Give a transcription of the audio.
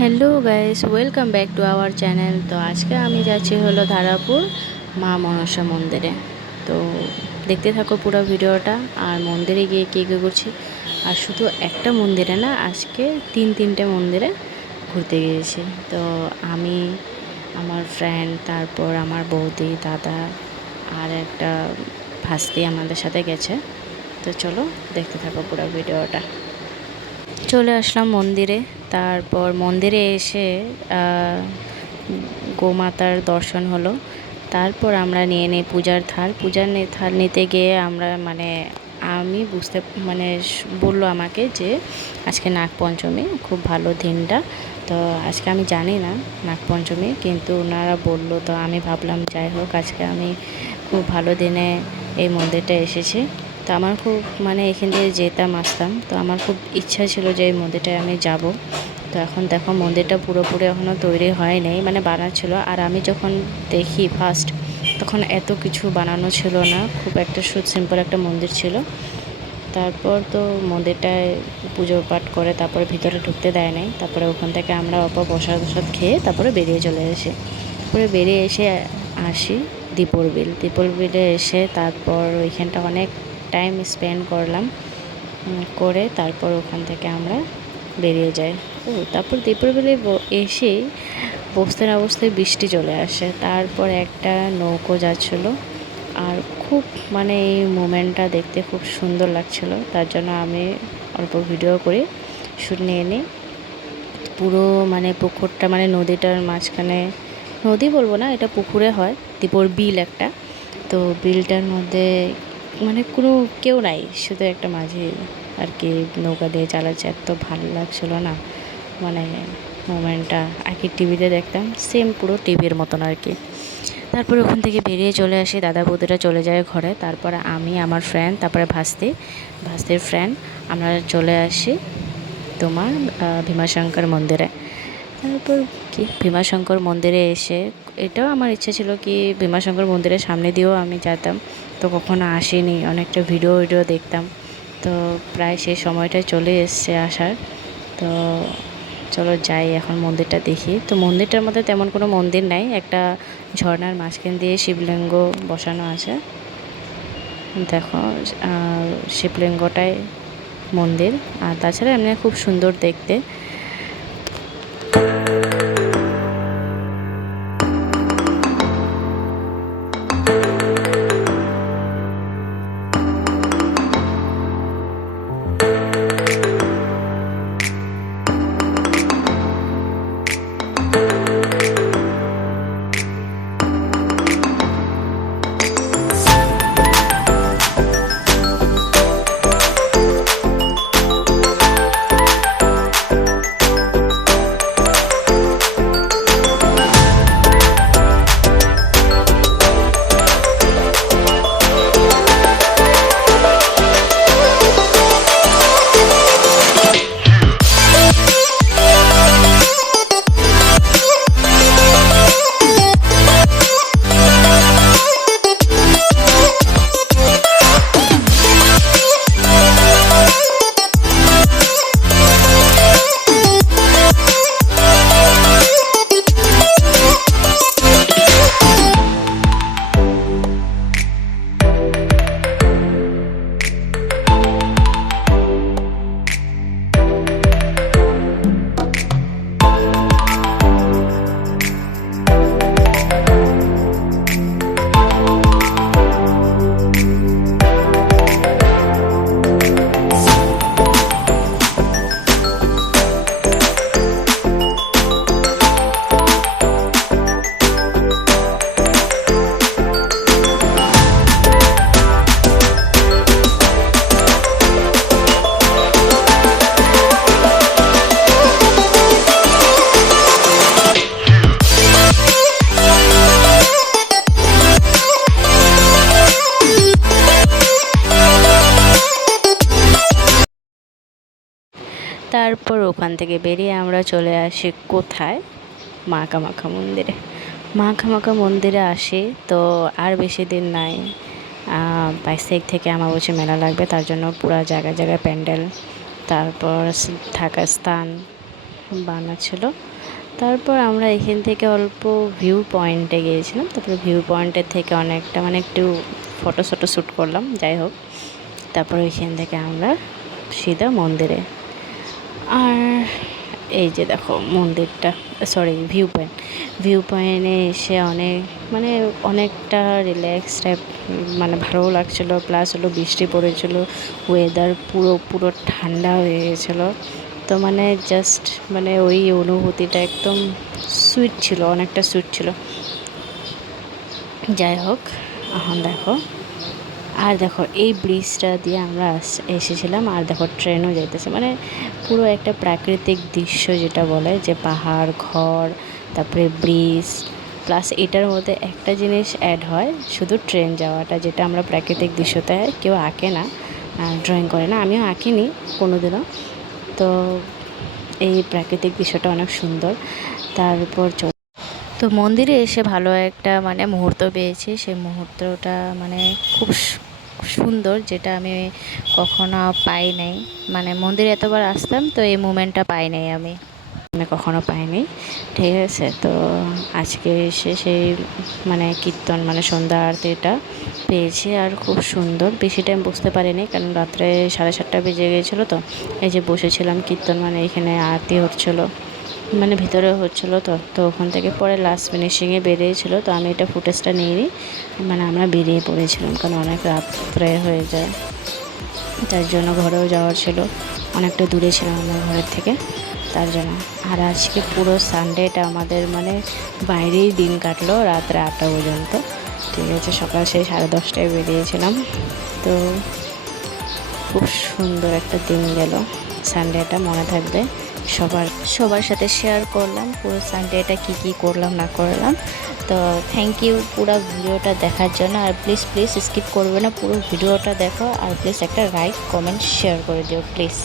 Hello guys, welcome back to our channel. তো আজকে আমি যাচ্ছি হলো ধারাপুর মা মনসা মন্দিরে। তো দেখতে থাকো পুরো ভিডিওটা। আর মন্দিরে গিয়ে কী কী করছি, আর শুধু একটা মন্দিরে না, আজকে তিনটে মন্দিরে ঘুরতে গিয়েছি। তো আমি, আমার ফ্রেন্ড, তারপর আমার বৌদি, দাদা আর একটা ভাস্তি আমাদের সাথে গেছে। তো চলো দেখতে থাকো পুরো ভিডিওটা। চলে আসলাম মন্দিরে। তারপর মন্দিরে এসে গোমাতার দর্শন হলো। তারপর আমরা নিয়ে নিই পূজার থাল। থাল নিতে গিয়ে আমরা আমি বুঝতে বললো আমাকে যে আজকে নাগপঞ্চমী, খুব ভালো দিনটা। তো আজকে আমি জানি না নাগপঞ্চমী, কিন্তু ওনারা বললো, তো আমি ভাবলাম যাই হোক, আজকে আমি খুব ভালো দিনে এই মন্দিরটা এসেছি। তো আমার খুব এখান দিয়ে যেতাম আসতাম, তো আমার খুব ইচ্ছা ছিল যে এই মন্দিরটায় আমি যাব। তো এখন দেখো মন্দিরটা পুরোপুরি এখনও তৈরি হয় নাই, বানাচ্ছিল। আর আমি যখন দেখি ফার্স্ট, তখন এত কিছু বানানো ছিল না, খুব একটা সিম্পল একটা মন্দির ছিল। তারপর তো মন্দিরটায় পুজো পাঠ করে তারপরে ভিতরে ঢুকতে দেয় নাই। তারপরে ওখান থেকে আমরা প্রসাদ খেয়ে তারপরে বেরিয়ে চলে এসে আসি দ্বীপর বিলে এসে তারপর ওইখানটা অনেক টাইম স্পেন্ড করলাম। করে তারপর ওখান থেকে আমরা বেরিয়ে যাই। তারপর দ্বীপর বিলে এসে বসতে না বসতে বৃষ্টি চলে আসে। তারপর একটা নৌকো যাচ্ছিলো, আর খুব এই মোমেন্টটা দেখতে খুব সুন্দর লাগছিল। তার জন্য আমি অল্প ভিডিও করে শুট নিয়ে নিই। পুরো পুকুরটা নদীটার মাঝখানে, নদী বলবো না, এটা পুকুরে হয়, দ্বীপর বিল একটা। তো বিলটার মধ্যে কোনো কেউ নাই, শুধু একটা মাঝি আর কি নৌকা দিয়ে চালাচ্ছে। এত ভালো লাগছিল না, মোমেন্টটা আর কি টিভিতে দেখতাম, সেম পুরো টিভির মতন আর কি। তারপরে ওখান থেকে বেরিয়ে চলে আসি, দাদা বৌদিরা চলে যায় ঘরে। তারপরে আমি, আমার ফ্রেন্ড, তারপরে ভাস্তির ফ্রেন্ড, আমরা চলে আসি তোমার ভীমাশঙ্কর মন্দিরে। তারপর কি ভীমাশঙ্কর মন্দিরে এসে, এটাও আমার ইচ্ছে ছিল কি ভীমাশঙ্কর মন্দিরের সামনে দিয়েও আমি যেতাম, তো কখনো আসিনি, অনেকটা ভিডিও দেখতাম। তো প্রায় সেই সময়টায় চলে এসছে আসার। তো চলো যাই এখন মন্দিরটা দেখি। তো মন্দিরটার মধ্যে তেমন কোনো মন্দির নাই, একটা ঝর্ণার মাঝখান দিয়ে শিবলিঙ্গ বসানো আছে। দেখো শিবলিঙ্গটাই মন্দির, আর তাছাড়া এমনি খুব সুন্দর দেখতে। তারপর ওখান থেকে বেরিয়ে আমরা চলে আসি কোথায়, মা কামাখ্যা মন্দিরে। মা কামাখ্যা মন্দিরে আসি, তো আর বেশি দিন নাই, 22 থেকে অমাবস্যা মেলা লাগবে। তার জন্য পুরো জায়গায় জায়গায় প্যান্ডেল, তারপর থাকার স্থান, বানাচ্ছিল। তারপর আমরা এখান থেকে অল্প ভিউ পয়েন্টে গিয়েছিলাম, তারপরে ভিউ পয়েন্টের থেকে অনেকটা মানে একটু ফটো শ্যুট করলাম, যাই হোক। তারপর ওইখান থেকে আমরা সিধা মন্দিরে। আর এই যে দেখো মন্দিরটা, সরি ভিউ পয়েন্টে এসে অনেকটা রিল্যাক্স টাইপ মানে ভালো লাগছিলো। প্লাস হলো বৃষ্টি পড়েছিল, ওয়েদার পুরো ঠান্ডা হয়ে গেছিলো। তো মানে জাস্ট মানে ওই অনুভূতিটা একদম সুইট ছিল, অনেকটা সুইট ছিল। যাই হোক, এখন দেখো আর দেখো এই ব্রিজটা দিয়ে আমরা এসেছিলাম। আর দেখো ট্রেনও যাইতেছে, মানে পুরো একটা প্রাকৃতিক দৃশ্য যেটা বলে যে পাহাড়, ঘর, তারপরে ব্রিজ, প্লাস এটার মধ্যে একটা জিনিস অ্যাড হয়, শুধু ট্রেন যাওয়াটা, যেটা আমরা প্রাকৃতিক দৃশ্যতে কেউ আঁকে না, ড্রয়িং করে না, আমিও আঁকিনি কোনোদিনও। তো এই প্রাকৃতিক দৃশ্যটা অনেক সুন্দর। তারপর তো মন্দিরে এসে ভালো একটা মানে মুহূর্ত পেয়েছি, সেই মুহূর্তটা মানে খুব সুন্দর, যেটা আমি কখনো পাই নাই। মানে মন্দিরে এতবার আসতাম, তো এই মুমেন্টটা পাই নাই আমি কখনো পাইনি, ঠিক আছে। তো আজকে এসে সেই মানে কীর্তন মানে সন্ধ্যা আরতিটা পেয়েছি, আর খুব সুন্দর। বেশি টাইম বসতে পারিনি, কারণ রাত্রে 7:30 বেজে গিয়েছিলো। তো এই যে বসেছিলাম, কীর্তন মানে এখানে আরতি হচ্ছিলো, মানে ভিতরে হচ্ছিলো। তো ওখান থেকে পরে লাস্ট ফিনিশিংয়ে বেরিয়েছিলো। তো আমি এটা ফুটেজটা নিইনি, মানে আমরা বেরিয়ে পড়েছিলাম, কারণ অনেক রাত্রে হয়ে যায়, তার জন্য ঘরেও যাওয়ার ছিল, অনেকটা দূরে ছিলাম আমার ঘরের থেকে, তার জন্য। আর আজকে পুরো সানডেটা আমাদের মানে বাইরেই দিন কাটলো, রাত্রে 8টা পর্যন্ত, ঠিক আছে। সকাল সেই 10:30টায় বেরিয়েছিলাম। তো খুব সুন্দর একটা দিন গেল, সানডেটা মনে থাকবে সবার সাথে শেয়ার করলাম পুরো সানডেটা কী করলাম না করলাম। তো থ্যাংক ইউ পুরো ভিডিওটা দেখার জন্য। আর প্লিজ স্কিপ করবে না, পুরো ভিডিওটা দেখো। আর প্লিজ একটা লাইক, কমেন্ট, শেয়ার করে দিও প্লিজ।